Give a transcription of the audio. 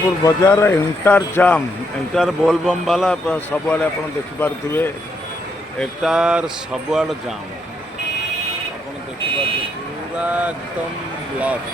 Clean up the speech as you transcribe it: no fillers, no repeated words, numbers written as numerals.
बरहमपुर बजार इंटर जाम इंटर बोलबम वाला सबुआड़े आप देखिपे एटार सबुआड़ जाम आप देखिपे पूरा एकदम ब्लॉक।